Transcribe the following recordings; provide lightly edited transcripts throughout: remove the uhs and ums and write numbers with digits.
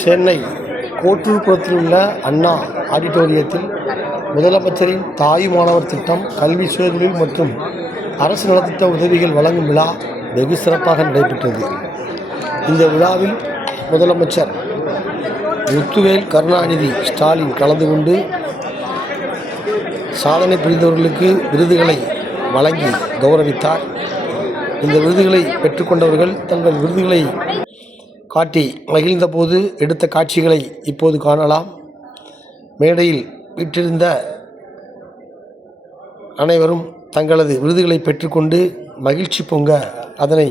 சென்னை கோட்டூர்புரத்தில் உள்ள அண்ணா ஆடிட்டோரியத்தில் முதலமைச்சரின் தாயுமானவர் திட்டம், கல்வி சுயதொழில் மற்றும் அரசு நலத்திட்ட உதவிகள் வழங்கும் விழா வெகு சிறப்பாக நடைபெற்றது. இந்த விழாவில் முதலமைச்சர் முத்துவேல் கருணாநிதி ஸ்டாலின் கலந்து கொண்டு சாதனை புரிந்தவர்களுக்கு விருதுகளை வழங்கி கௌரவித்தார். இந்த விருதுகளை பெற்றுக்கொண்டவர்கள் தங்கள் விருதுகளை காட்டி மகிழ்ந்தபோது எடுத்த காட்சிகளை இப்போது காணலாம். மேடையில் வீற்றிருந்த அனைவரும் தங்களது விருதுகளை பெற்றுக்கொண்டு மகிழ்ச்சி பொங்க அதனை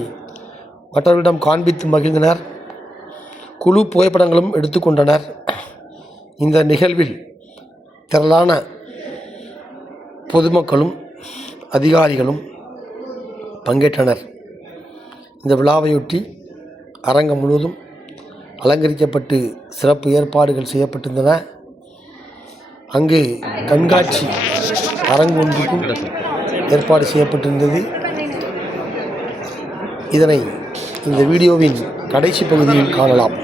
மற்றவர்களிடம் காண்பித்து மகிழ்ந்தனர். குழு புகைப்படங்களும் எடுத்துக்கொண்டனர். இந்த நிகழ்வில் திரளான பொதுமக்களும் அதிகாரிகளும் பங்கேற்றனர். இந்த விழாவையொட்டி அரங்கம் முழுவதும் அலங்கரிக்கப்பட்டு சிறப்பு ஏற்பாடுகள் செய்யப்பட்டிருந்தன. அங்கு கண்காட்சி அரங்கு ஒன்றுக்கும் ஏற்பாடு செய்யப்பட்டிருந்தது. இதனை இந்த வீடியோவின் கடைசி பகுதியில் காணலாம்.